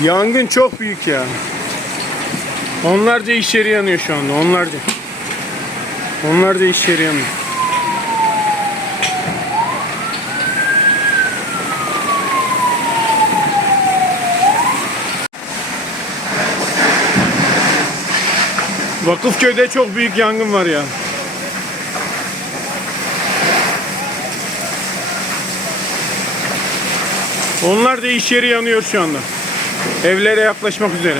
Yangın çok büyük ya. Onlarca iş yeri yanıyor şu anda. Onlarca iş yeri yanıyor. Vakıfköy'de çok büyük yangın var ya. Onlarca iş yeri yanıyor şu anda. Evlere yaklaşmak üzere.